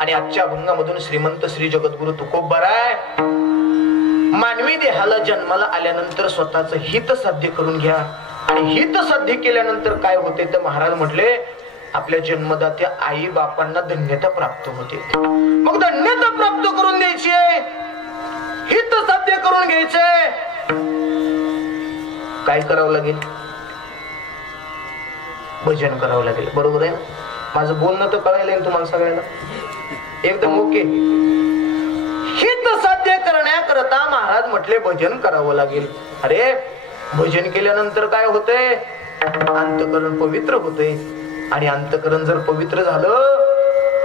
आणि आजच्या अभंगामधून श्रीमंत श्री जगद्गुरु तुकोबराय मानवी देहाला जन्माला आल्यानंतर स्वतःच हित साध्य करून घ्या आणि हित साध्य केल्यानंतर काय होते तर महाराज म्हटले आपल्या जन्मदात्या आई बापांना धन्यता प्राप्त होते. मग धन्यता प्राप्त करून द्यायची आहे, हित साध्य करून घ्यायचंय, काय करावं लागेल? भजन करावं लागेल. बरोबर आहे? माझं बोलणं तर कळायला तुम्हाला सगळ्यांना एकदम ओके. हित साध्य करण्याकरता महाराज म्हटले भजन करावं लागेल. अरे भजन केल्यानंतर काय होतंय? अंतकरण पवित्र होते आणि अंतकरण जर पवित्र झालं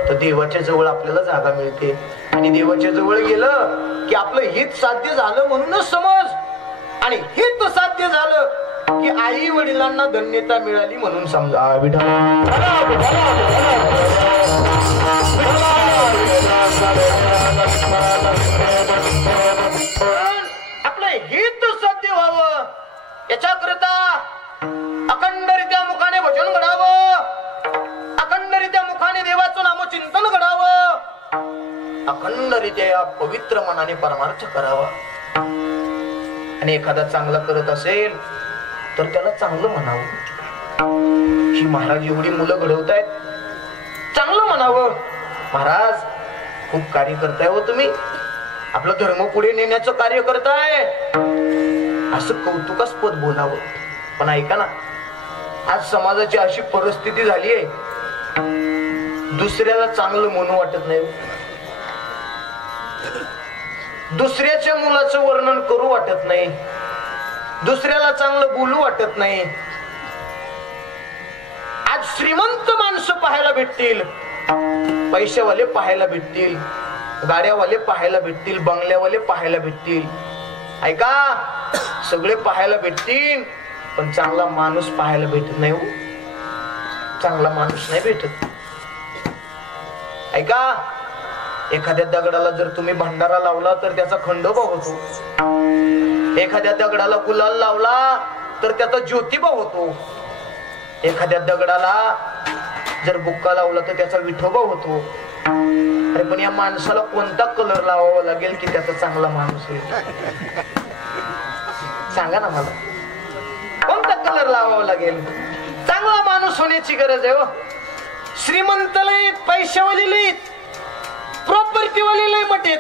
तर देवाच्या जवळ आपल्याला जागा मिळते आणि देवाच्या जवळ गेलं की आपलं हित साध्य झालं म्हणूनच समज आणि हित साध्य झालं की आई वडिलांना धन्यता मिळाली म्हणून समजा. आपलं हित साध्य व्हावं याच्याकरता अखंडरित्या मुखाने भजन घडावं, अखंडरित्या मुखाने देवाचं नामचिंतन घडावं, अखंडरित्या या पवित्र मनाने परमार्थ करावा. आणि एखादा चांगला करत असेल तर त्याला चांगलं म्हणावं. ही महाराज एवढी मुलं घडवतायत, चांगलं म्हणावं. महाराज खूप कार्य करताय हो तुम्ही, आपलं धर्म पुढे नेण्याचं कार्य करताय, असं कौतुकास्पद बोलावं. पण ऐका ना, आज समाजाची अशी परिस्थिती झाली आहे, दुसऱ्याला चांगलं म्हणू वाटत नाही, दुसऱ्याच्या मुलाचं वर्णन करू वाटत नाही, दुसऱ्याला चांगलं बोलू वाटत नाही. आज श्रीमंत माणसं पाहायला भेटतील, पैशावाले पाहायला भेटतील, गाड्यावाले पाहायला भेटतील, बंगल्यावाले पाहायला भेटतील, ऐका सगळे पाहायला भेटतील, पण चांगला माणूस पाहायला भेटत नाही. चांगला माणूस नाही भेटत. ऐका एखाद्या दगडाला जर तुम्ही भंडारा लावला तर त्याचा खंडोबा होतो, एखाद्या दगडाला गुलाल लावला तर त्याचा ज्योतिबा होतो, एखाद्या दगडाला जर बुक्का लावला तर त्याचा विठोबा होतो. अरे पण या माणसाला कोणता कलर लावावा लागेल की त्याचा चांगला माणूस होईल? सांगा ना मला, कोणता कलर लावावा लागेल? चांगला माणूस होण्याची गरज आहे हो. श्रीमंत लय, पैशावाली लय, प्रॉपर्टीवाली लय मटेत,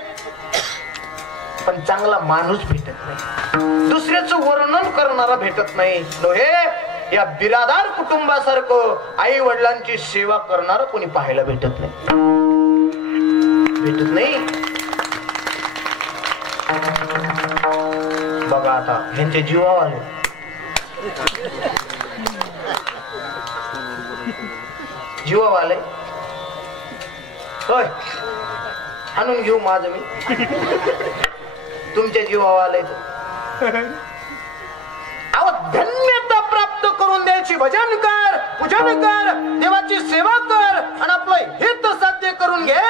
पण चांगला माणूस भेटत नाही, दुसऱ्याचं वर्णन करणारा भेटत नाही. नोहे या बिरादार कुटुंबासारखं आई वडिलांची सेवा करणारं कोणी पाहायला भेटत नाही, भेटत नाही. बघा आता ह्यांचे जीवावाले, जीवावाले होय, आणून घेऊ माझं मी, तुमच्या जीवावाले अहो धन्यता प्राप्त करून द्यायची. भजन कर, पूजन कर, देवाची सेवा कर आणि आपलं हित साध्य करून घे.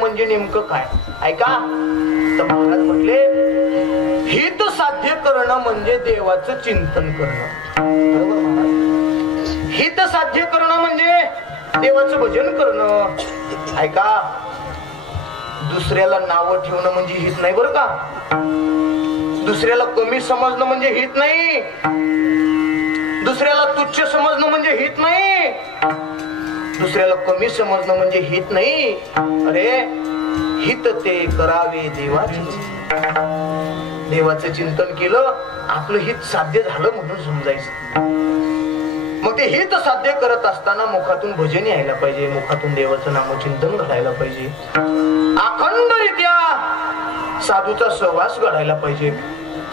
म्हणजे नेमकं काय ऐका तर महाराज म्हटले हित साध्य करणं म्हणजे देवाचं चिंतन करणं. बरोबर महाराज? हित साध्य करणं म्हणजे देवाचं भजन करणं. ऐका दुसऱ्याला नाव ठेवणं म्हणजे हित नाही बरं का. दुसऱ्याला कमी समजणं म्हणजे हित नाही. दुसऱ्याला तुच्छ समजणं म्हणजे हित नाही. दुसऱ्याला कमी समजणं म्हणजे हित नाही. अरे हित ते करावे देवाचे. देवाचं चिंतन केलं आपलं हित साध्य झालं म्हणून समजायचं. मग ते हित साध्य करत असताना मुखातून भजन यायला पाहिजे. मुखातून देवाचं नामचिंतन घडायला पाहिजे. अखंडरित्या साधूचा सहवास घडायला पाहिजे.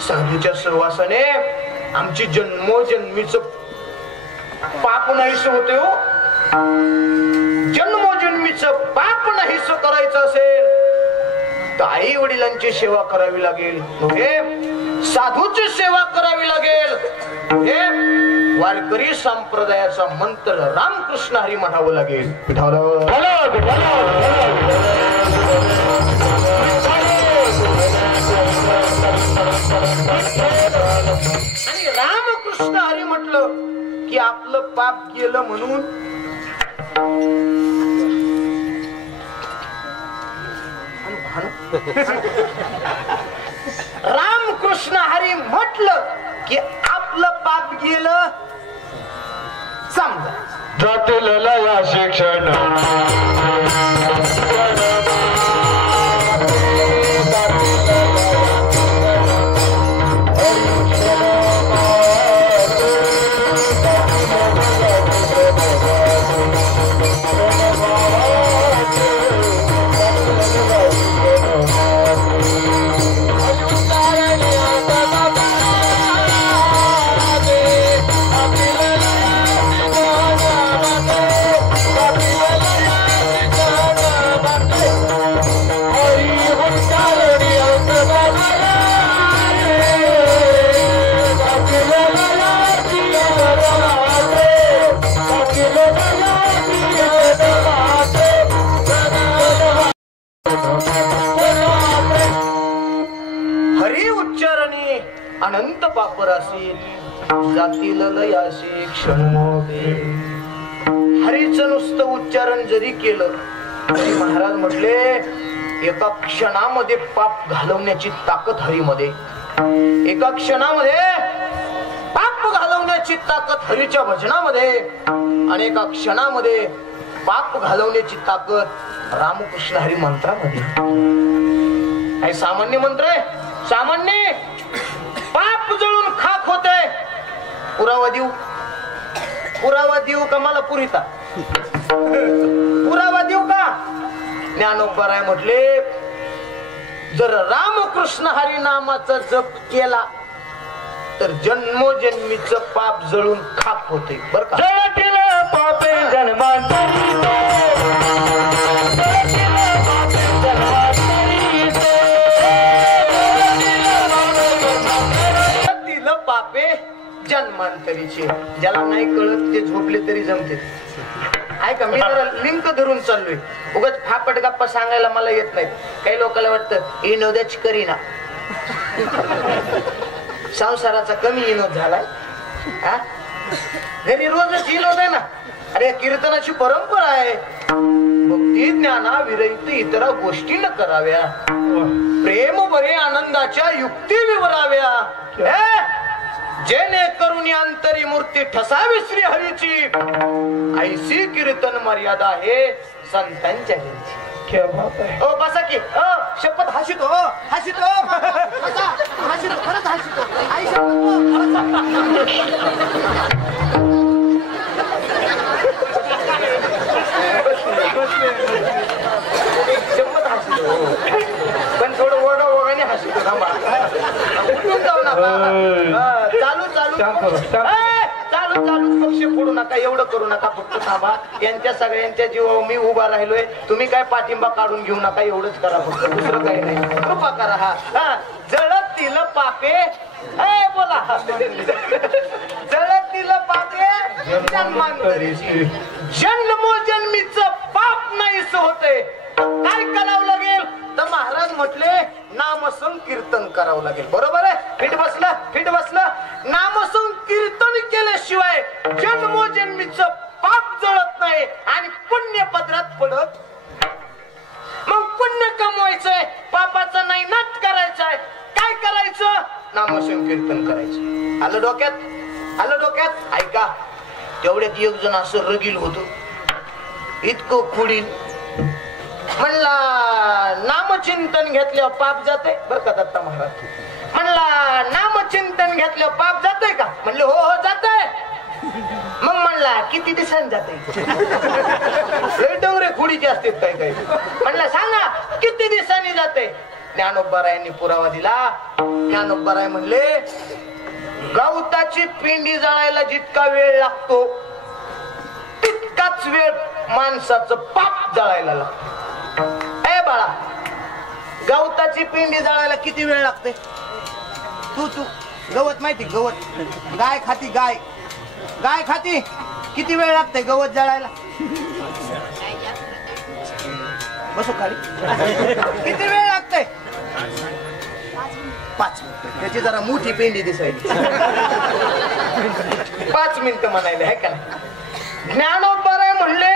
साधूच्या सहवासाने आमची जन्मोजन्मीच पाप नाहीस होते हो. जन्मोजन्मीच पाप नाहीस करायचं असेल तर आई वडिलांची सेवा करावी लागेल. साधूची सेवा करावी लागेल. वारकरी संप्रदायाचा मंत्र रामकृष्ण हरी म्हणावं लागेल. आणि रामकृष्ण हरी म्हटलं की आपलं पाप गेलं म्हणून रामकृष्ण हरी म्हटलं की आपलं पाप गेलं समजा. जातील लया शिक्षण अनंत पापराशी जातील लयाशी क्षण मोठे. हरीचं नुसतं उच्चारण जरी केलं तरी महाराज म्हटले एका क्षणामध्ये पाप घालवण्याची ताकद हरीमध्ये. एका क्षणामध्ये पाप घालवण्याची ताकद हरीच्या भजनामध्ये आणि एका क्षणामध्ये पाप घालवण्याची ताकद रामकृष्ण हरी मंत्रामध्ये. काही सामान्य मंत्र आहे? सामान्य पाप जळून खाक होते. पुरावा देऊ? पुरावा देऊ का मला पुरिता? पुरावा देऊ का? ज्ञानोबराय म्हटले जर रामकृष्ण हरी नामाचा जप केला तर जन्मोजन्मीच पाप जळून खाक होते बर का. जळतील पापे जन्मांतरी जन्मांतरीचे. ज्याला नाही कळत ते झोपले तरी जमते. ऐका मी जरा लिंक धरून चाललोय. उगाच फापट गप्पा सांगायला मला येत नाहीत. काही लोकांना वाटतं विनोदच करीना. संसाराचा कमी विनोद झालाय. घरी रोजच विनोद आहे ना. अरे कीर्तनाची परंपरा आहे. भक्ती ज्ञाना विरहित इतर गोष्टी न कराव्या. प्रेम बरे आनंदाच्या युक्ती विवराव्या. जेणे करून अंतरी मूर्ती ठसावी श्री हरीची. ऐसी कीर्तन मर्यादा आहे संतांच्या घरची. ओ बसा की शपथ हसितो हसितो हसितो खरंच हसितो. आई शपथ हसितो पण थोडं ओढा ओघाने हसितो. उठून जाऊ नका. चालू पक्ष फोडू नका. एवढं करू नका. फक्त थांबा. यांच्या सगळ्यांच्या जीवावर मी उभा राहिलोय. तुम्ही काय पाठिंबा काढून घेऊ नका. एवढंच करा फक्त. दुसरं काही नाही. कृपा करा. हा जळतील पापे बोला. जळतील पापे जन्मांतरीची. जन्मोजन्मीच पाप नाहीस होते. काय करावं लागेल तर महाराज म्हटले नामसंकीर्तन करावं लागेल. बरोबर आहे. फिट बसलं फिट बसलं. नामसंकीर्तन केल्याशिवाय जन्मोजन्मीच पाप जळत नाही आणि पुण्य पदरात पडत. मग पुण्य कमवायचंय, पापाचा नाही नाच करायचाय. काय करायचं? नामसंकीर्तन करायचं. आलं डोक्यात? आलं डोक्यात? ऐका, तेवढ्यात एक जण असं रगील होतो, इतकं कुडील. म्हणला नामचिंतन घेतल्यावर पाप जाते बर का दत्ता महाराज? म्हणला नामचिंतन घेतल्यावर पाप जाते का? म्हणले हो हो जाते. मग म्हणला किती दिवसांनी जाते? डोंगरे खुडीचे असतात काही काही. म्हणला सांगा किती दिवसांनी जाते? ज्ञानोबारायांनी पुरावा दिला. ज्ञानोबाराय म्हणले गवताची पिंडी जळायला जितका वेळ लागतो तितकाच वेळ माणसाचं पाप जळायला लागतो. ए बाळा, गवताची पिंडी जळायला किती वेळ लागते? तू गवत माहिती? गवत गाय खाती, गाय खाती. किती वेळ लागते गवत जळायला? बसो खाली. किती वेळ लागते? 5 मिनिट. त्याची जरा मोठी पेंडी दिसायली. 5 मिनिटं म्हणायला आहे का नाही? ज्ञानोबाराय म्हणले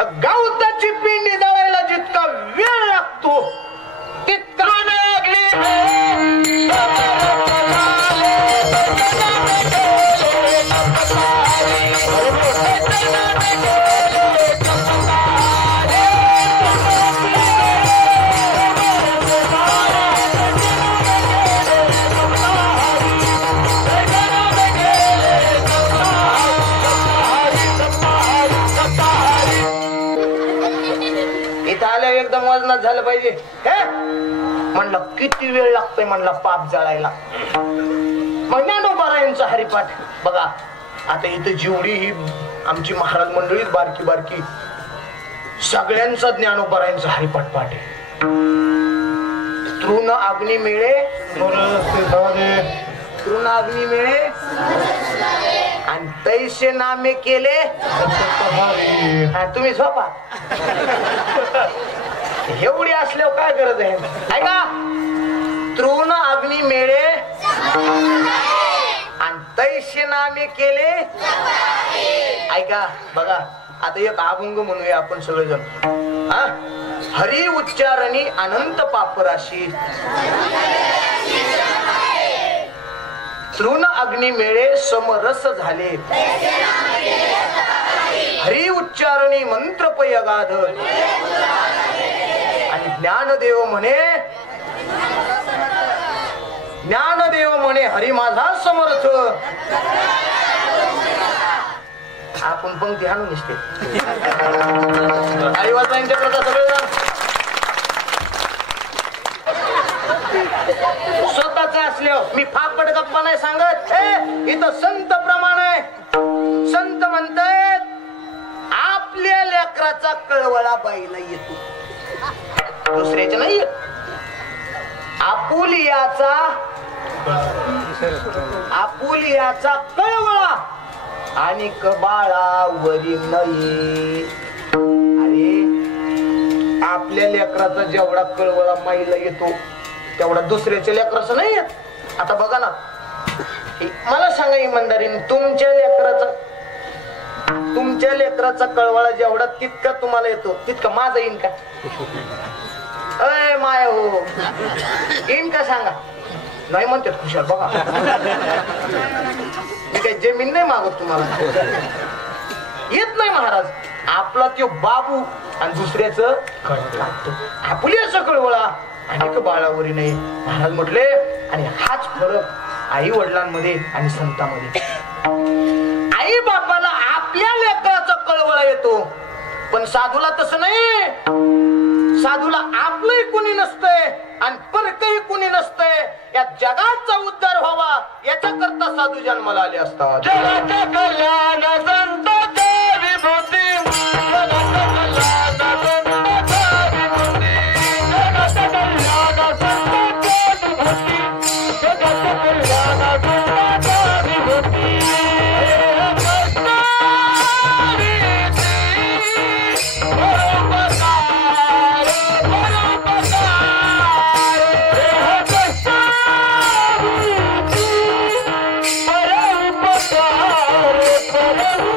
गवताची पिंडी जळायला जितका वेळ लागतो तितका एकदम वजनात झालं पाहिजे. म्हणलं किती वेळ लागतोय? म्हणला पाप जळायला. मग ज्ञानोबारायांचा हरिपाठ बघा. आता इथं जेवढी ही आमची महाराज मंडळी बारकी बारकी सगळ्यांचा ज्ञानोबारायांचा हरिपाठ पाठ आहे. तृण अग्नी मिळे, तृण अग्नी मिळे आणि तैसे नामे केले. तुम्ही झोपा. एवढी असल्यावर काय गरज आहे? ऐका, तृण अग्नी मिळे आणि तैसे नामे केले. ऐका बघा, आता एक अभंग म्हणूया आपण सगळेजण. हरी उच्चारणी अनंत पापराशी, तृण अग्नी मिळे समरस झाले. हरी उच्चारणी मंत्र पयगाध आणि ज्ञानदेव म्हणे, ज्ञानदेव म्हणे हरी माझा समर्थ. आपण पंक्ती हाणून दिसते. हरिवासांच्या करता सगळेजण स्वतःच असल्यावर मी फापट गप्पा नाही सांगत. इथं संत प्रमाण आहे. संत म्हणतात आपल्या लेकराचा कळवळा बाईला येतो, दुसऱ्याच्या नाही येत. आपुलियाचा कळवळा आणि कबाळावरी नाही. अरे आपल्या लेकराचा जेवढा कळवळा माईला येतो तेवढा दुसऱ्याच्या लेकराचा नाही येत. आता बघा ना, मला सांगा इमानदारीने, तुमच्या लेकराचा कळवळा जेवढा तितका तुम्हाला येतो तितका माझा येईन का? अय माय हो, येईन का सांगा? नाही म्हणतात खुशाल. बघा मी काही जमीन नाही मागत तुम्हाला, येत नाही महाराज. आपला तो बाबू आणि दुसऱ्याचं आपुल्याचं कळवळा आणि बाळावरी नाही महाराज म्हटले. आणि हाच फरक आई वडिलांमध्ये आणि संतांमध्ये. आई बापाला आपल्या लेकराचा कळवळा येतो, पण साधूला तसं नाही. साधूला आपलंही कुणी नसतंय आणि परकही कुणी नसतंय. या जगाचा उद्धार व्हावा याच्याकरता साधू जन्माला आले असतात. जगाच्या कल्याण संतांच्या विभूती, जगाच्या कल्याण संतांच्या विभूती, जगाच्या कल्याण संतांच्या विभूती, जगाच्या कल्याण संतांच्या विभूती. Para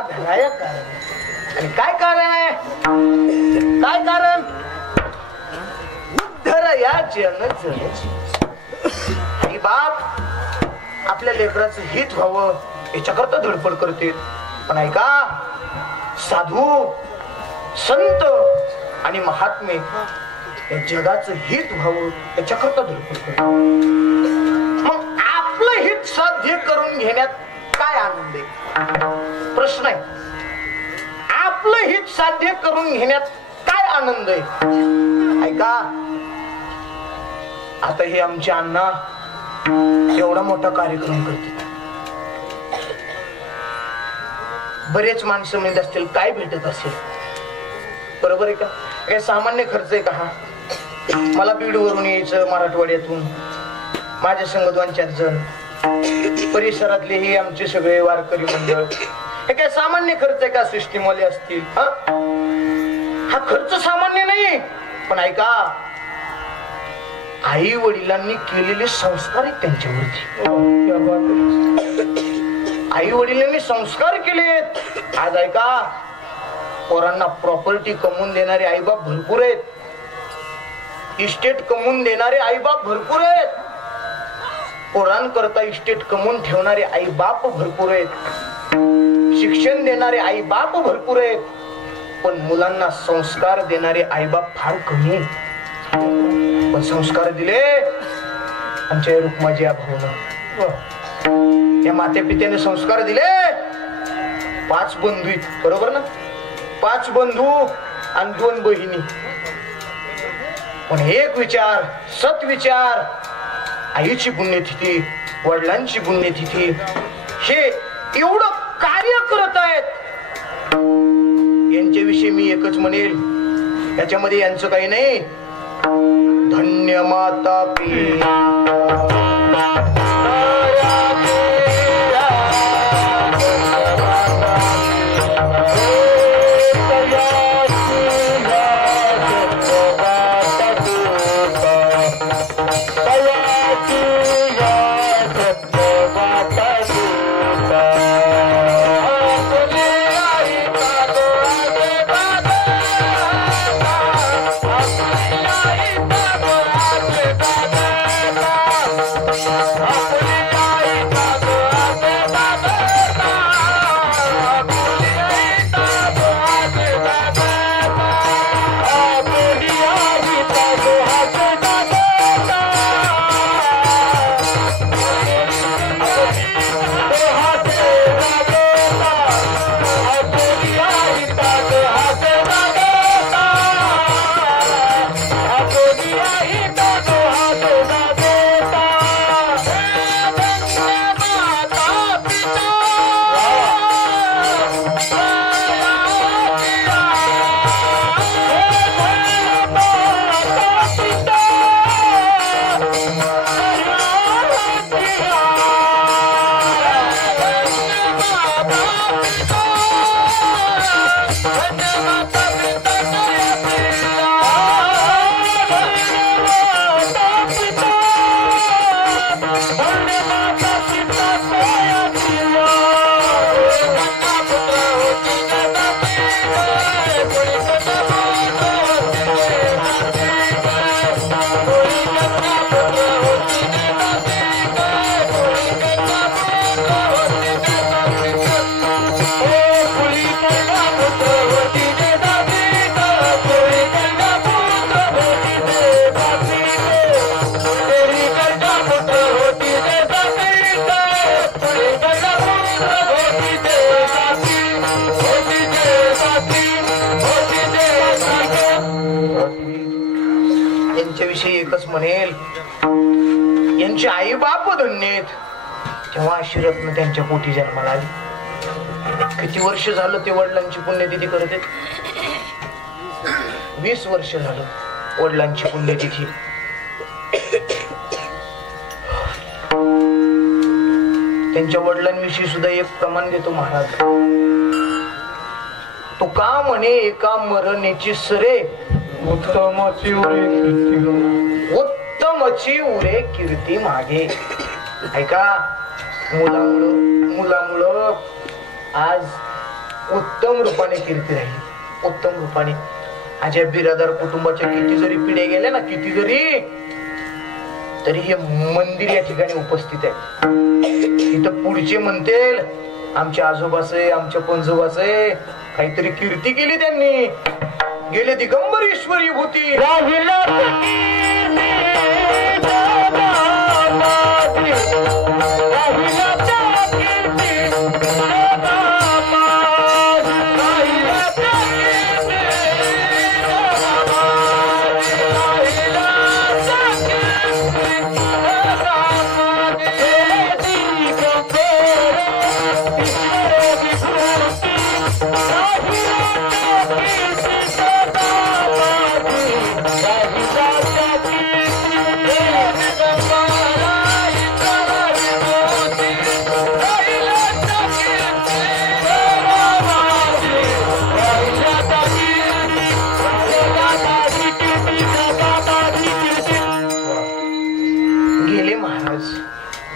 मला धराया कारण. आणि काय कारण आहे? काय कारण? उद्धर या जन आई बाप आपल्या लेकराचं हित व्हावं याच्याकरता धडपड करते. पण ऐका, साधू संत आणि महात्मे या जगाचं हित व्हावं याच्याकरता धडपड करते. मग आपलं हित साध्य करून घेण्यात काय आनंद आहे? प्रश्न आहे. आपलं हित साध्य करून घेण्यात काय आनंद आहे? ऐका, आता हे आमचे अण्णा एवढा मोठा कार्यक्रम करतात. बरेच माणसं म्हणत असतील काय भेटत असेल, बरोबर आहे का? काय सामान्य खर्च आहे का हा? मला बीडवरून यायचं, मराठवाड्यातून माझ्या संग 2-4 जण, परिसरातले हे आमचे सगळे वारकरी मंडळ, हे काय सामान्य खर्च आहे का? सिस्टीमवाले असतील. हा खर्च सामान्य नाही. पण ऐका, आई वडिलांनी केलेले संस्कार आहेत त्यांच्यावरती. आई वडिलांनी संस्कार केलेत. आज ऐका, पोरांना प्रॉपर्टी कमवून देणारे आईबाप भरपूर आहेत. इस्टेट कमवून देणारे आईबाप भरपूर आहेत. पोरांकरता इस्टेट कमवून ठेवणारे आईबाप भरपूर आहेत. शिक्षण देणारे आईबाप भरपूर आहेत. पण मुलांना संस्कार देणारे आईबाप फार कमी आहेत. पण संस्कार दिले आमच्या रुक्माजी या भाऊनं, या माते पित्याने संस्कार दिले. 5 बंधू आहेत, बरोबर ना? 5 बंधू आणि 2 बहिणी. पण एक विचार, सत्विचार, आईची पुण्यतिथी, वडिलांची पुण्यतिथी, हे एवढं कार्य करत आहेत. यांच्याविषयी मी एकच म्हणेल, याच्यामध्ये यांचं काही नाही. धन्य माता पिता एकच म्हणेल, यांचे आई बाप धन्येत. तेव्हा अशी रत्न त्यांच्या पोटी जन्माला आली. किती वर्ष झालं ते वडिलांची पुण्यतिथी करत आहेत? 20 वर्ष झालं वडिलांची पुण्यतिथी. त्यांच्या वडिलांविषयी सुद्धा एक प्रमाण देतो महाराज. तो का म्हणे एका मरणेची सरे, उत्तमची उरे कीर्ती मागे. ऐका, मुलामुळं आज उत्तम रूपाने कीर्ती राहिली, उत्तम रूपाने. अजय बिरादार कुटुंबाच्या किती जरी पिढ्या गेल्या ना, किती जरी, तरी हे मंदिर या ठिकाणी उपस्थित आहे. इथं पुढचे म्हणतील आमच्या आजोबाचे, आमच्या पंजोबाचे काहीतरी कीर्ती केली त्यांनी. गेले दिगंबर ईश्वरी भूती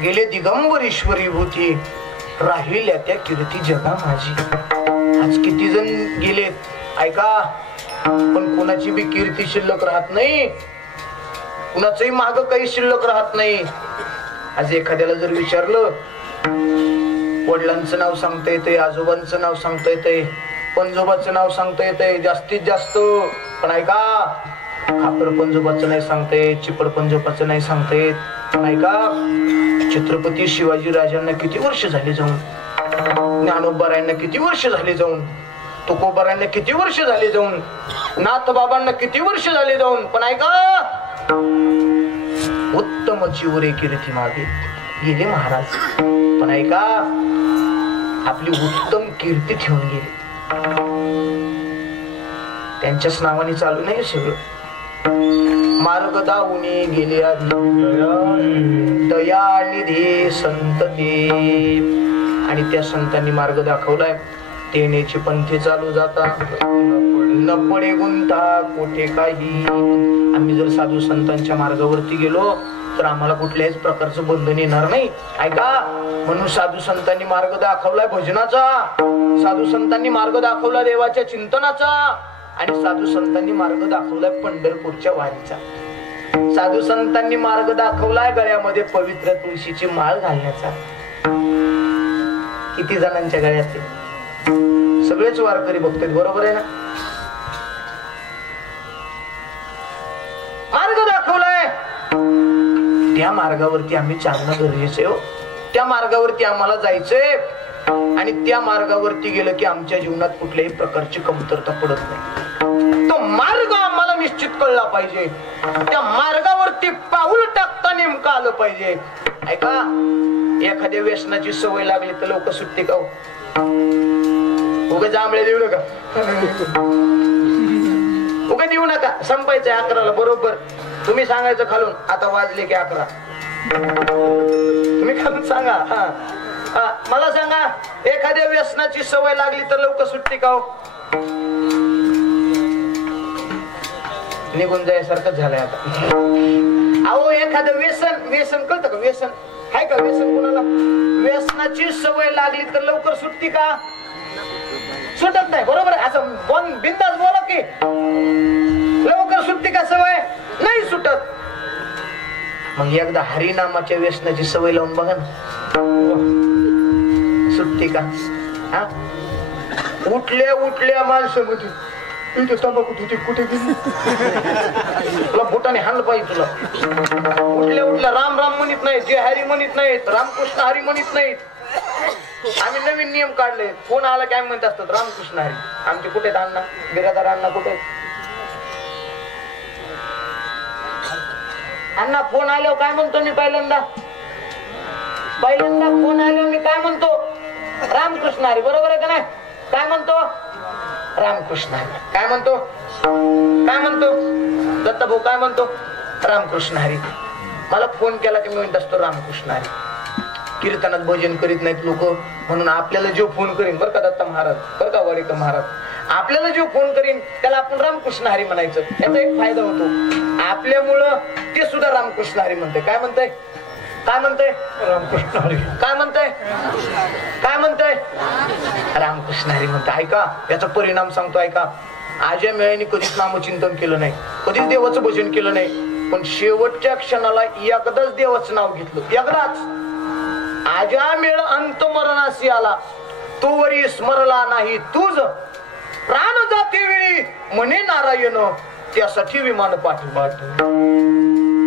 गेले दिगंबर ईश्वरी भूती राहिल्या त्या कीर्ती जगा माझी. आज किती जण गेलेत ऐका, पण कोणाची बी कीर्ती शिल्लक राहत नाही, कुणाचंही माग काही शिल्लक राहत नाही. आज एखाद्याला जर विचारलं, वडिलांचं नाव सांगता येतंय, आजोबांचं नाव सांगता येतंय, पंजोबाचं नाव सांगता येतंय जास्तीत जास्त, पण ऐका खापर पंजोबाचं नाही सांगता येत, चिपड पंजोबाचं नाही सांगता येत. पण ऐका छत्रपती शिवाजी राजांना किती वर्ष झाले जाऊन, ज्ञानोबारायांना किती वर्ष झाले जाऊन, तुकोबारायांना किती वर्ष झाले जाऊन, नाथबाबांना किती वर्ष झाले जाऊन, पण ऐका उत्तम चिवरे कीर्ती मागे गेले महाराज. पण ऐका आपली उत्तम कीर्ती ठेवून गेले, त्यांच्याच नावाने चालू नाही सगळं. मार्ग दावून गेले दयानिधी संत ते, आणि त्या संतांनी मार्ग दाखवलाय. तेनेचे पंथे चालू जाता न पडे गुंता कोठे काही. आम्ही जर साधू संतांच्या मार्गावरती गेलो तर आम्हाला कुठल्याच प्रकारचं बंधन येणार नाही. ऐका, म्हणून साधू संतांनी मार्ग दाखवलाय भजनाचा, साधू संतांनी मार्ग दाखवला देवाच्या चिंतनाचा, आणि साधू संतांनी मार्ग दाखवलाय पंढरपूरच्या वारीचा. साधू संतांनी मार्ग दाखवलाय गळ्यामध्ये पवित्र तुळशीची माळ घालण्याचा. किती जणांच्या गळ्यात सगळेच वारकरी बघतात, बरोबर आहे ना. मार्ग दाखवलाय, त्या मार्गावरती आम्ही चालणं गरजेचं हो. त्या मार्गावरती आम्हाला जायचंय, आणि त्या मार्गावरती गेलं की आमच्या जीवनात कुठल्याही प्रकारची कमतरता पडत नाही. तो मार्ग आम्हाला निश्चित कळला पाहिजे, त्या मार्गावरती पाऊल टाकता नेमकं आलं पाहिजे. ऐका, एखाद्या व्यसनाची सवय लागली तर लोक सुट्टी का उगा जांभळे देऊ नका, उगा देऊ नका. संपायचंय 11ला बरोबर. तुम्ही सांगायचं खालून आता वाजले की 11, तुम्ही खालून सांगा. मला सांगा, एखाद्या व्यसनाची सवय लागली तर लोक सुट्टी का निघून जायसारखं झालंय आता. अहो एखादं व्यसन, व्यसन कळतं का, व्यसन आहे का, व्यसन कोणाला व्यसनाची सवय लागली तर लवकर सुट्टी का सुटत नाही, बरोबर आहे. असं बिंदास बोला की लवकर सुट्टी का सवय नाही सुटत. मग एकदा हरिनामाच्या व्यसनाची सवय लावून बघा ना, सुट्टी का. हा, उठल्या उठल्या माणसं मध्ये इथे तंबाखू होती, कुठे गेली तुला बोटाने हाणलं पाहिजे. तुला उठल्या उठल्या राम राम म्हणत नाहीत, जे हरी म्हणत नाहीत, रामकृष्ण हरी म्हणत नाहीत. आम्ही नवीन नियम काढले, फोन आला काय म्हणत असतात रामकृष्ण हरी. आमचे कुठे अण्णा बिरादार, अण्णा कुठे अण्णा. फोन आल्यावर काय म्हणतो मी, पहिल्यांदा फोन आल्यावर मी काय म्हणतो, रामकृष्ण हरी, बरोबर आहे का नाही. काय म्हणतो, रामकृष्ण हरी. काय म्हणतो, काय म्हणतो दत्ता भाऊ, काय म्हणतो, रामकृष्ण हरी. मला फोन केला की मी म्हणत असतो रामकृष्ण हरी. कीर्तनात भजन करीत नाहीत लोक, म्हणून आपल्याला जो फोन करीन, बरं का दत्ता महाराज, बरं का वारिका महाराज, आपल्याला जो फोन करीन त्याला आपण रामकृष्ण हरी म्हणायचं. याचा एक फायदा होतो, आपल्यामुळं ते सुद्धा रामकृष्ण हरी म्हणते. काय म्हणताय, काय म्हणतोय रामकृष्ण हरी. काय म्हणतोय काय म्हणतोय रामकृष्ण हरी म्हणतोय. ऐका याचा परिणाम सांगतो. ऐका आज्या मेळ्याने कधीच नामचिंतन केलं नाही, कधीच देवाचं भजन केलं नाही, पण शेवटच्या क्षणाला एकदाच देवाचं नाव घेतलं. एकदाच. आज्या मेळ अंतमरणाशी आला तो वरी स्मरला नाही तुझ प्राण जाते वेळी म्हणे नारायण त्यासाठी विमान पाठव.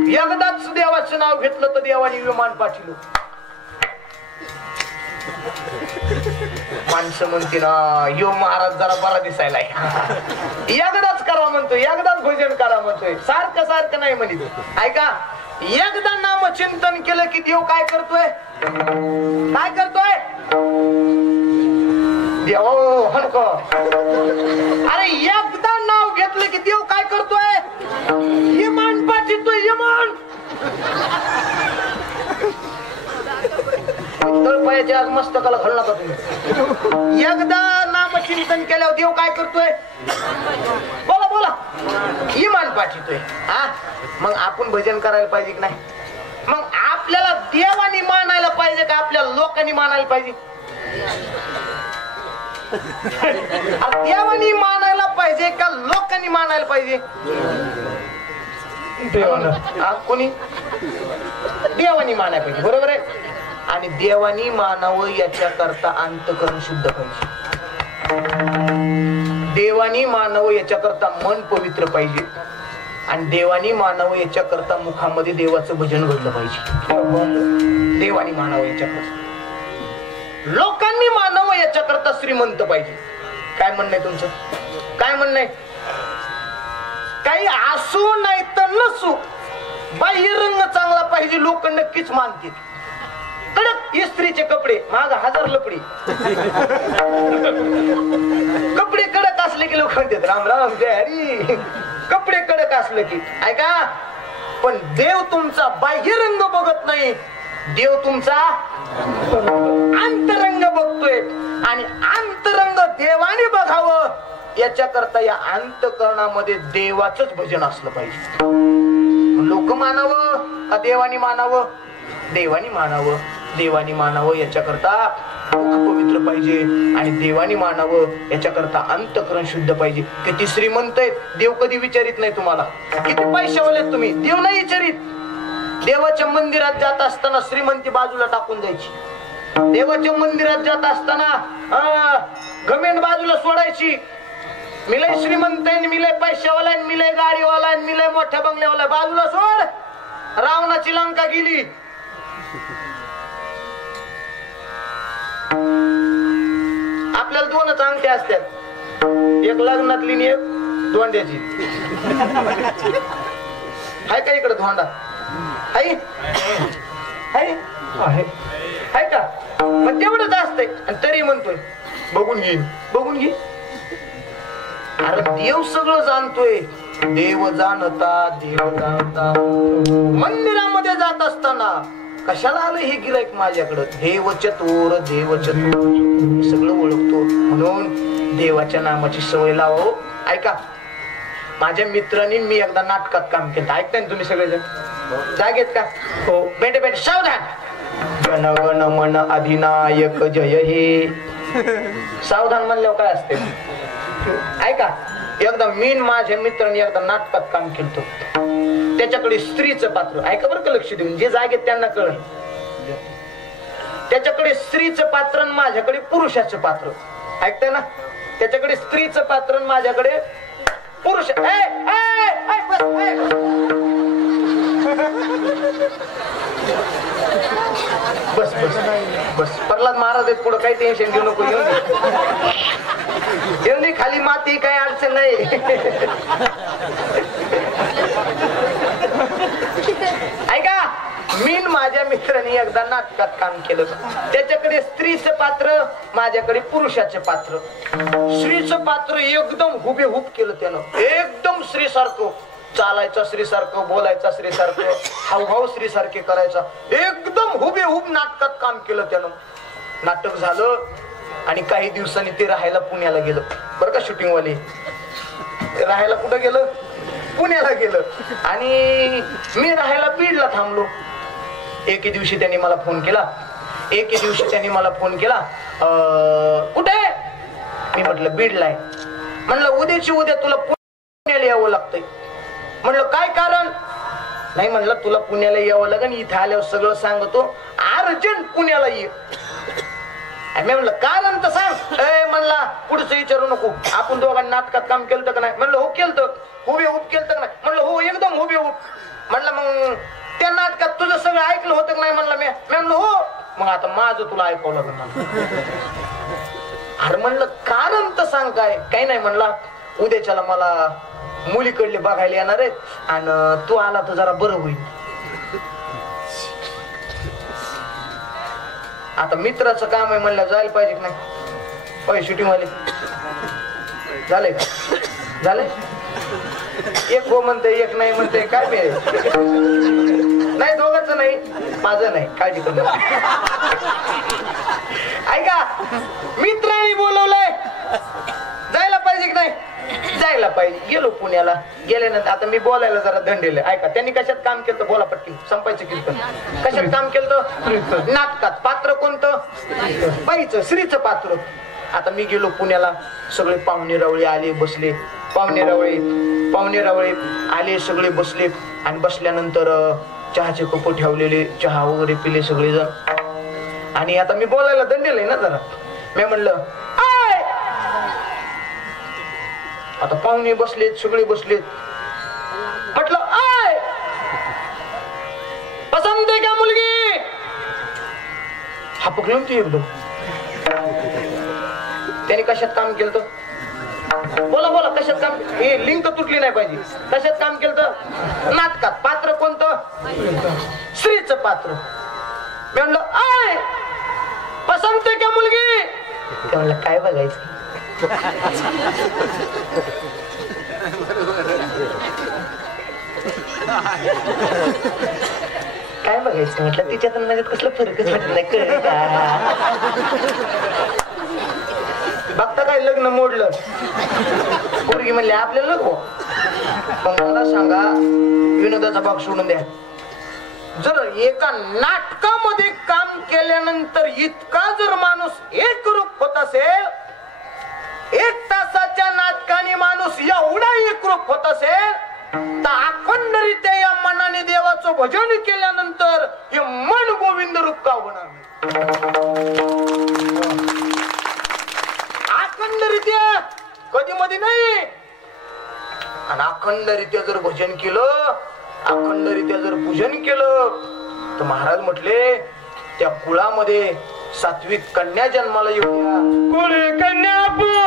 एकदाच देवाचं नाव घेतलं तर देवाने विमान पाठवलं. माणसं म्हणते ना यो महाराज जरा बरा दिसायला एकदाच करा म्हणतोय, एकदाच भजन करा म्हणतोय, सारखं सारखं नाही म्हणतो. ऐका एकदा नाम चिंतन केलं की देव काय करतोय काय करतोय देव हलको. अरे एकदा नाव घेतलं की देव काय करतोय यमान पाठवतोय. यमान तळपायाची आज मस्तकाला घालू नका तुम्ही. एकदा नाम चिंतन केल्यावर देव काय करतोय बोला बोला इमान पाठवतोय. हा मग आपण भजन करायला पाहिजे की नाही? मग आपल्याला देवानी मानायला पाहिजे का आपल्या लोकांनी मानायला पाहिजे? देवानी मानायला पाहिजे का लोकांनी मानायला पाहिजे? कोणी देवानी मानायला पाहिजे. बरोबर आहे. आणि देवानी मानावं याच्या करता अंतकरण शुद्ध पाहिजे. देवानी मानावं याच्या करता मन पवित्र पाहिजे. आणि देवानी मानावं याच्या करता मुखामध्ये देवाचं भजन घडलं पाहिजे. देवानी मानावं याच्या करता. लोकांनी मानावं याच्या करता श्रीमंत पाहिजे. काय म्हणणं आहे तुमचं? काय म्हणणं आहे? काही असू नाही तर नसू बाह्य रंग चांगला पाहिजे लोक नक्कीच मानतील. कडक इस्त्रीचे कपडे माग 1000 लपडी कपडे कडक असले की लोक म्हणतात राम राम जय हरी. कपडे कडक असले की ऐका पण देव तुमचा बाह्य रंग बघत नाही, देव तुमचा अंतरंग बघतोय. आणि अंतरंग देवाने बघावं याच्या करता या अंतकरणामध्ये देवाचंच भजन असलं पाहिजे. लोक मानावं का देवानी मानावं? देवानी मानावं. देवानी मानावं याच्या करता मुख पवित्र पाहिजे आणि देवानी मानावं याच्या करता अंतकरण शुद्ध पाहिजे. किती श्रीमंत आहेत देव कधी विचारित नाही तुम्हाला. किती पैशावाले तुम्ही देव नाही विचारित. देवाच्या मंदिरात जात असताना श्रीमंती बाजूला टाकून जायची. देवाच्या मंदिरात जात असताना घमेंड बाजूला सोडायची. मिलय श्रीमंत आहे, मिलय पैशावाला, मिलय गाडीवाला, मिलय मोठ्या बंगल्यावाला, बाजूला सोड. रावणाची लंका गेली. आपल्याला 2च अंगठ्या असतात, एक लग्नातली आणि एक धोंड्याची. हाय का इकडे धोंडा? हाय हाय का? मग तेवढंच असतंय आणि तरी म्हणतोय बघून घे बघून घे. अरे देव सगळं जाणतोय. देव जाणता देव जाणता. मंदिरामध्ये जात असताना कशाला आलं हे गिराईक माझ्याकडं? देव चतुर देव चतुर सगळं ओळखतो. म्हणून देवाच्या नामाची सवय लावा. ऐका माझ्या मित्रांनी मी एकदा नाटकात काम केलं. ऐकताय ना तुम्ही सगळेजण? जागेत का? हो. बेटे बेटे सावधान. गण गण मन अधिनायक जय हे. सावधान म्हणल्यावर काय असते? ऐका एकदा मी माझ्या मित्रांनी एकदा नाटकात काम केलं. त्याच्याकडे स्त्रीचं पात्र. ऐका बरं का लक्ष देऊन, जे जागेत त्यांना कळलं. त्याच्याकडे स्त्रीचं पात्र आणि माझ्याकडे पुरुषाचं पात्र. ऐकताय ना? त्याच्याकडे स्त्रीचं पात्र आणि माझ्याकडे पुरुष. बस बस बस. प्रल्हाद महाराज आहेत पुढं, काही टेन्शन घेऊ नको. येऊन दे खाली माती, काही अडचण नाही. ऐका मी माझ्या मित्रांनी एकदा नाटकात काम केलं. त्याच्याकडे स्त्रीचं पात्र, माझ्याकडे पुरुषाचं पात्र. स्त्रीचं पात्र एकदम हुबेहूब केलं त्यानं. एकदम स्त्री सारखं चालायचं, स्त्री सारखं बोलायचं, स्त्री सारखं हावभाव स्त्री सारखे करायचा. एकदम हुबेहूब नाटकात काम केलं त्यानं. नाटक झालं आणि काही दिवसांनी ते राहायला पुण्याला गेलं. बरं का शूटिंग वाले राहायला कुठं गेलं? पुण्याला गेलं. आणि मी राहायला बीडला थांबलो. एके दिवशी त्यांनी मला फोन केला. कुठे? मी म्हटलं बीडला आहे. म्हणलं उद्याची उद्या तुला पुण्याला यावं लागतंय. म्हणलं काय कारण? नाही म्हणलं तुला पुण्याला यावं लागेल, इथे आल्यावर सगळं सांगतो, अर्जंट पुण्याला ये. मी म्हणलं कारण तर सांग. म्हणला पुढचं विचारू नको, आपण दोघांनी नाटकात काम केलं का नाही? म्हणलं हो केलं. हुबेहूब केलं का नाही? म्हणलं हो एकदम हुबेहूब. म्हणलं मग त्या नाटकात तुझं सगळं ऐकलं होतं का नाही? म्हणलं मी म्हणलं हो. मग आता माझं तुला ऐकावं लागलं मला. अरे म्हणलं कारण तर सांग. काय? काही नाही म्हणला, उद्याच्याला मला मुलीकडले बघायला येणार आहेत आणि तू आला तर जरा बरं होईल. आता मित्राचं काम आहे म्हणलं जायला पाहिजे की नाही? होय शूटिंग वाले झाले का? झाले? एक हो म्हणते एक नाही म्हणते. काय नाही दोघांच नाही, माझं नाही, काळजी करू नका. ऐका, मित्रांनी बोलवलंय, जायला पाहिजे की नाही? जायला पाहिजे. गेलो पुण्याला. गेल्यानंतर आता मी बोलायला जरा दंडेल. ऐका, त्यांनी कशात काम केलं? बोला पटकी, संपायचं कीर्तन. कशात काम केलं? नाटकात. पात्र कोणतं? बाईचं, श्रीचं पात्र. आता मी गेलो पुण्याला. सगळे पाहुणे रावळे आले, बसले. पाहुणे रावळे आले, सगळे बसले. आणि बसल्यानंतर चहाचे कप ठेवलेले, चहा वगैरे पिले सगळेजण. आणि आता मी बोलायला दंडेल आहे ना जरा. मी म्हणलं आता पाहुणे बसलेत, सगळे बसलेत. म्हटलं आय पसंत आहे का मुलगी? हा पकडून ती एकदम. त्याने कशात काम केलं? बोला बोला, कशात काम? हे लिंक तुटली नाही पाहिजे. कशात काम केलं? नाटकात. पात्र कोणतं? श्रीचं पात्र. मी म्हणलं आय पसंत आहे का मुलगी? ते म्हणलं काय बघायचं? काय बघायचं म्हटलं? तिच्यातून माझ्यात कसलं फरकच वाटत नाही. कळ का? बघता काय लग्न मोडलं. पोरगी म्हणली आपल्याला नको. पण मला सांगा, विनोदाचा भाग सोडून द्या. जर एका नाटकामध्ये काम केल्यानंतर इतका जर माणूस एकरूप होत असेल, 1 तासाच्या नाटकाने माणूस एवढा एकरूप होत असेल, तर अखंडरित्या या मनाने देवाचं भजन केल्यानंतर हे मन गोविंद रूप का होणार नाही? अखंडरित्या, कधी मध्ये नाही. आणि अखंडरित्या जर भजन केलं, अखंडरित्या जर पूजन केलं, तर महाराज म्हटले त्या कुळामध्ये सात्विक कन्या जन्माला येऊया. कुळ कन्या पुत्र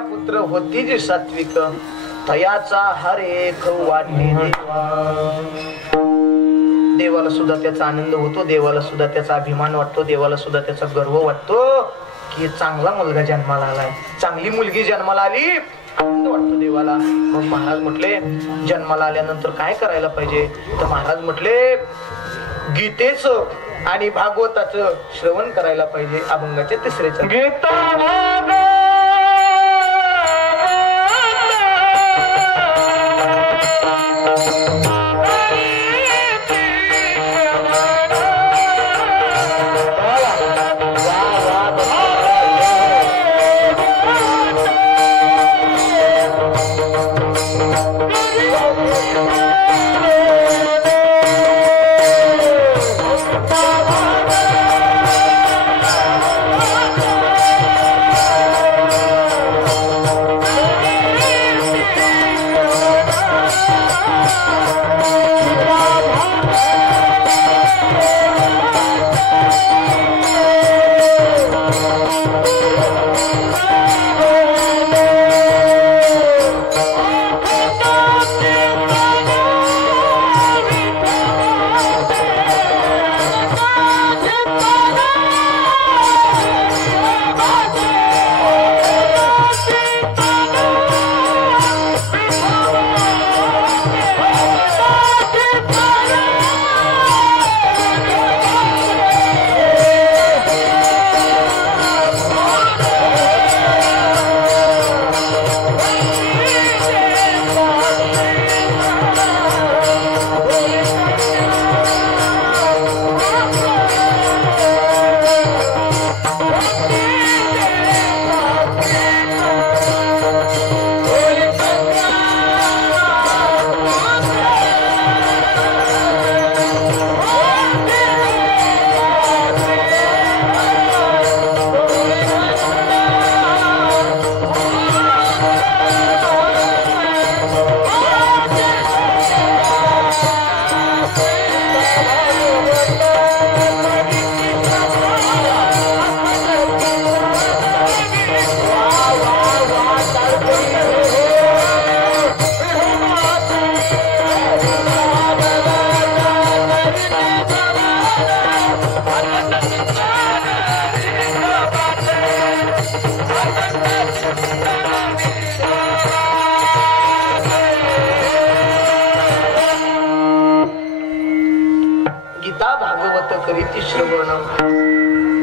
पुत्र होती जी सात्विक, तयाचा हरेक वाटे देवा. देवाला सुद्धा त्याचा आनंद होतो, देवाला सुद्धा त्याचा अभिमान वाटतो, देवाला सुद्धा त्याचा गर्व वाटतो की चांगला मुलगा जन्माला आलाय, चांगली मुलगी जन्माला आली, आनंद वाटतो देवाला. मग महाराज म्हटले जन्माला आल्यानंतर काय करायला पाहिजे, तर महाराज म्हटले गीतेचं आणि भागवताचं श्रवण करायला पाहिजे. अभंगाच्या तिसऱ्याच्या गीता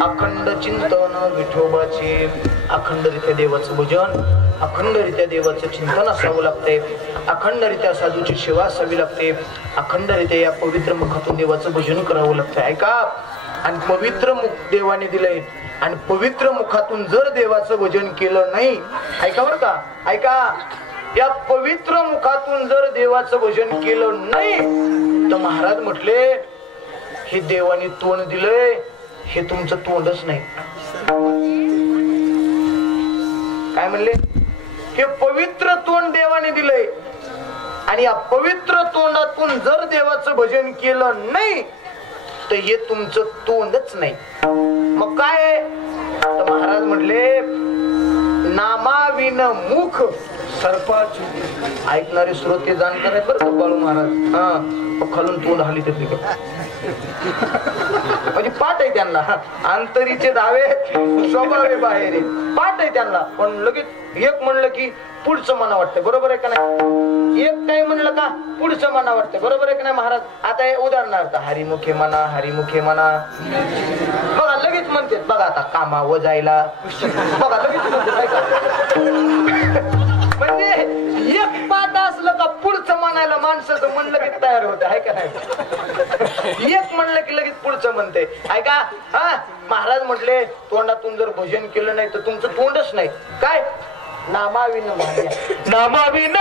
अखंड चिंतन विठोबाचे, अखंडरित्या देवाचं भजन, अखंडरित्या देवाचं चिंतन असावं लागते, अखंडरित्या साधूची सेवा असावी लागते, अखंडरित्या या पवित्र मुखातून देवाचं भजन करावं लागतं. ऐका, आणि पवित्र मुख देवाने दिलंय, आणि पवित्र मुखातून जर देवाचं भजन केलं नाही, ऐका बरं का, ऐका, या पवित्र मुखातून जर देवाचं भजन केलं नाही तर महाराज म्हटले हे देवाने तोंड दिलंय, हे तुमचं तोंडच नाही. काय म्हणले, हे पवित्र तोंड देवाने दिलंय, आणि या पवित्र तोंडातून जर देवाचं भजन केलं नाही तर हे तुमचं तोंडच नाही. मग काय, तर महाराज म्हटले नामाविन मुख सर्पाच. ऐकणारे श्रोते जाणकार आहेत बरं का बाळू महाराज. हा, खालून तोंड हली तर म्हणजे पाठ आहे त्यांना, अंतरीचे धावे स्वभावे बाहेर पाठ आहे त्यांना, पण लगेच एक म्हणलं की पुढचं मना वाटतं. बरोबर आहे का नाही, एक काही म्हणलं का पुढचं मना वाटतं. बरोबर आहे का नाही महाराज. आता हे उदाहरणार्थ हरिमुखे म्हणा, हरिमुखे म्हणा, बघा लगेच म्हणते, बघा आता कामावर जायला, बघा लगेच म्हणते. म्हणजे एक पाठ असलं का पुढचं म्हणायला माणसाचं मन लगेच तयार होत आहे का नाही. एक म्हणलं की लगेच पुढचं म्हणते. ऐका, हा, महाराज म्हटले तोंडातून जर भजन केलं नाही तर तुमचं तोंडच नाही. काय, नामाविन नामाविन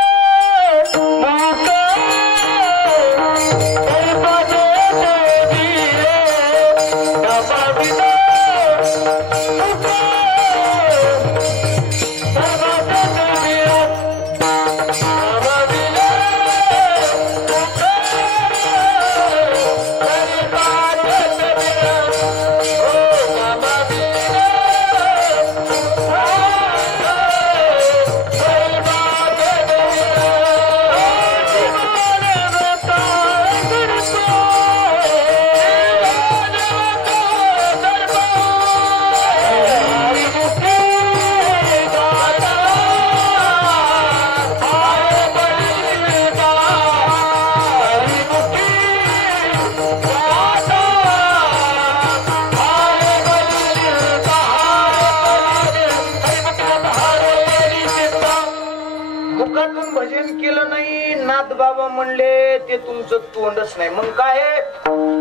मनातून भजन केलं नाही, नाथ बाबा म्हणले ते तुमचं तोंडच नाही. मग काय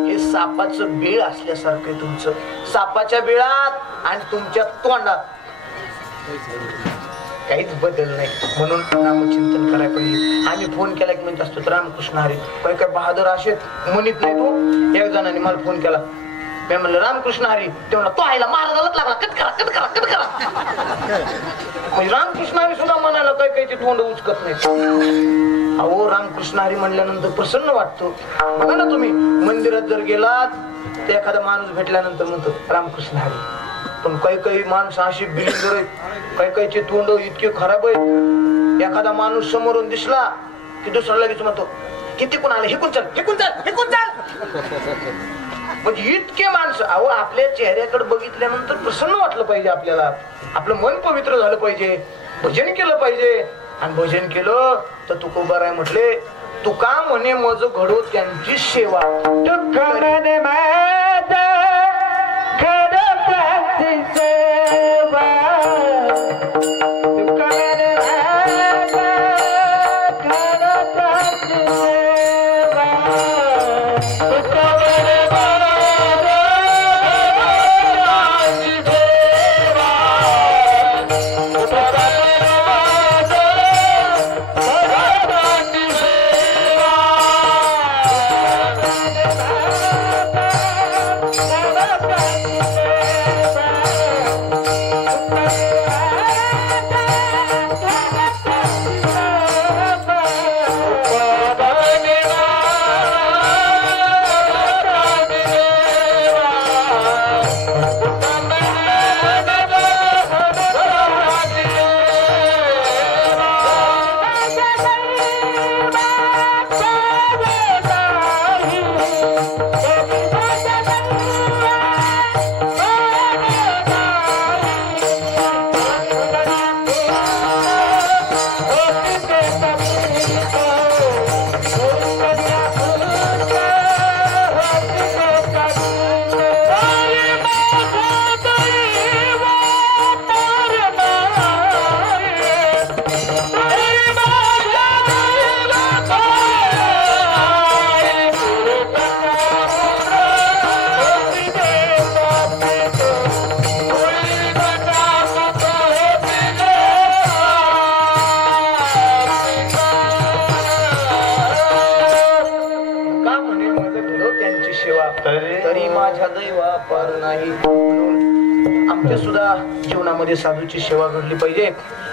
हे सापाचं बिळ असल्यासारखं आहे तुमचं. सापाच्या बिळात आणि तुमच्या तोंडात काहीच बदल नाही. म्हणून नामचिंतन करायला पाहिजे. आम्ही फोन केला की म्हणत असतो रामकृष्ण हरी. काही काय बहादूर असे म्हणत नाही. तो एक जणांनी मला फोन केला, मी म्हणलं रामकृष्ण हरी. ते म्हणला तो आईला महाराजालाच लागला, कट करा कट करा कट करा. म्हणजे रामकृष्ण हरी सुद्धा म्हणायला काही काही तोंड उचकत नाही. अहो रामकृष्ण हरी म्हणल्यानंतर प्रसन्न वाटतो. बघा ना तुम्ही मंदिरात जर गेलात तर एखादा माणूस भेटल्यानंतर म्हणतो रामकृष्ण हरी. पण काही काही माणसं अशी बिलिंदर आहेत, काही काहीचे तोंड इतके खराब आहेत. एखादा माणूस समोरून दिसला की दुसरा लगेच म्हणतो किती कोण आले, हिकून चल हिकून चल हिकून चल. म्हणजे इतके माणसं. अहो आपल्या चेहऱ्याकडे बघितल्यानंतर प्रसन्न वाटलं पाहिजे आपल्याला. आपलं मन पवित्र झालं पाहिजे. भजन केलं पाहिजे. आणि भजन केलं तर तुकोबाराय म्हटले तुका म्हणे मज घडो त्यांची सेवा. तुका म्हणे माझ घडो त्यांची सेवा. तुका म्हणे माझ घडो त्यांची सेवा. तुका म्हणे आमच्या सुद्धा जीवनामध्ये साधूची सेवा घडली पाहिजे.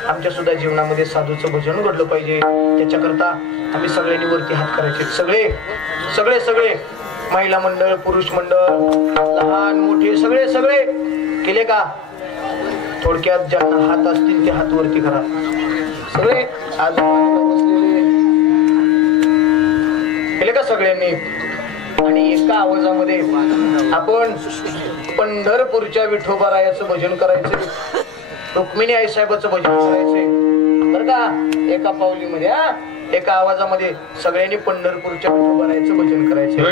आमच्या सुद्धा जीवनामध्ये साधूचं भजन घडलं पाहिजे. त्याच्याकरता आम्ही सगळ्यांनी वरती हात करायचे. सगळे सगळे सगळे महिला मंडळ, पुरुष मंडळ, लहान मोठे सगळे सगळे केले का? थोडक्यात ज्यांना हात असतील ते हात वरती करा. सगळे आज केले का सगळ्यांनी? आणि एका आवाजामध्ये आपण पंढरपूरच्या विठोबारायाचं भजन करायचं, रुक्मिणी आई साहेबाचं भजन करायचंय बरं का. एका पावलीमध्ये एका आवाजामध्ये सगळ्यांनी पंढरपूरच्या विठोबारायाचं भजन करायचं.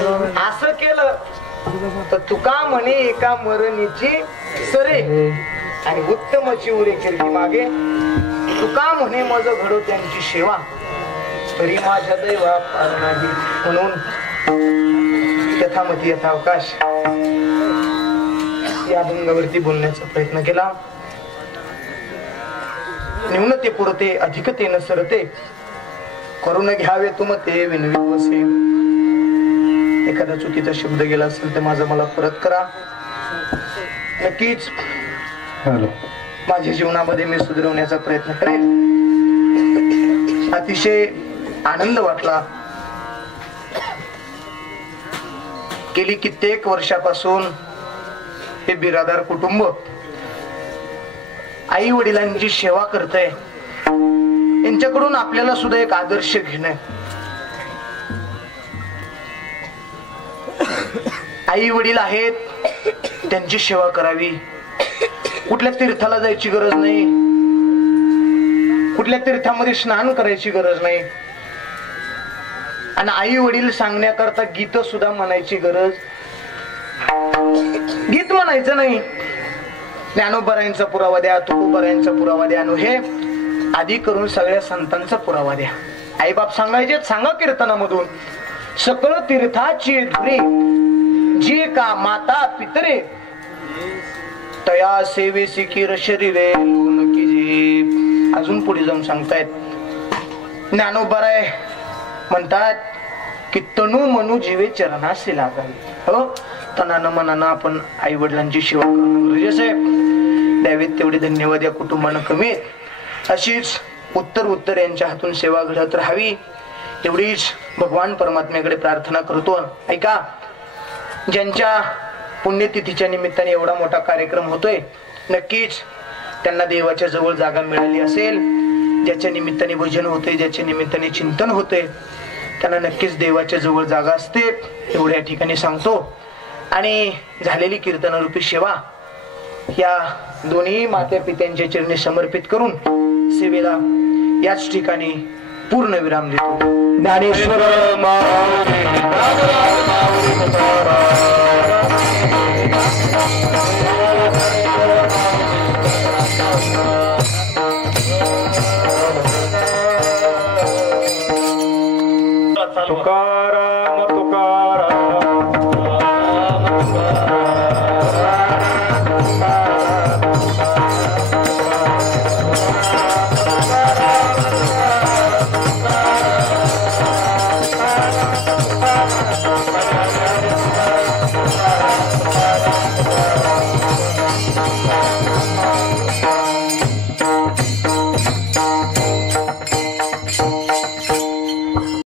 असं केलं तर तुका म्हणे एका मरणीची सरे आणि उत्तमची उरे केली मागे तुका म्हणे मज घडो त्यांची सेवा तरी माझ्या दैवा पार नाही म्हणून यथामती यथावकाश या अभंगावरती बोलण्याचा प्रयत्न केला. न्यूनते पुरते अधिकते न सरते करून घ्यावे तुम ते विनवी वसे. एखादा चुकीचा शब्द गेला असेल तर माझा मला परत करा. नक्कीच माझ्या जीवनामध्ये मी सुधारवण्याचा प्रयत्न करेन. अतिशय आनंद वाटला. गेली कित्येक वर्षापासून हे बिरादार कुटुंब आई वडिलांची सेवा करतंय. यांच्याकडून आपल्याला सुद्धा एक आदर्श घेणं. आई वडील आहेत त्यांची सेवा करावी. कुठल्या तीर्थाला जायची गरज नाही, कुठल्या तीर्थामध्ये स्नान करायची गरज नाही आणि आई वडील सांगण्याकरता गीत सुद्धा म्हणायची गरज. गीत म्हणायचं नाही. ज्ञानोबरायांचा पुरावा द्या, तुकोबरायांचा पुरावा द्या, हे आधी करून सगळ्या संतांचा पुरावा द्या. आई बाप सांगायचे सांगा कीर्तनामधून. सकळ तीर्थाची धुरे जे का माता पितरे तया सेवे सिकीर शरीरे लोन की. अजून पुढे जाऊन सांगतायत ज्ञानोबराय म्हणतात की तनु मनु जीवे चरणाशी लागावी. हो, तनानं मनानं आपण आई वडिलांची सेवा करणं गरजेचं आहे. द्यावेत तेवढे धन्यवाद या कुटुंबानं कमी. अशीच उत्तर यांच्या हातून सेवा घडत राहावी एवढीच भगवान परमात्म्याकडे प्रार्थना करतो. ऐका, ज्यांच्या पुण्यतिथीच्या निमित्ताने एवढा मोठा कार्यक्रम होतोय नक्कीच त्यांना देवाच्या जवळ जागा मिळाली असेल. ज्याच्या निमित्ताने भजन होते, ज्याच्या निमित्ताने चिंतन होते त्यांना नक्कीच देवाच्या जवळ जागा असते एवढ्या ठिकाणी सांगतो. आणि झालेली कीर्तनरूपी सेवा या दोन्ही माता पित्यांच्या चरणी समर्पित करून सेवेला याच ठिकाणी पूर्ण विराम देतो. ज्ञानेश्वर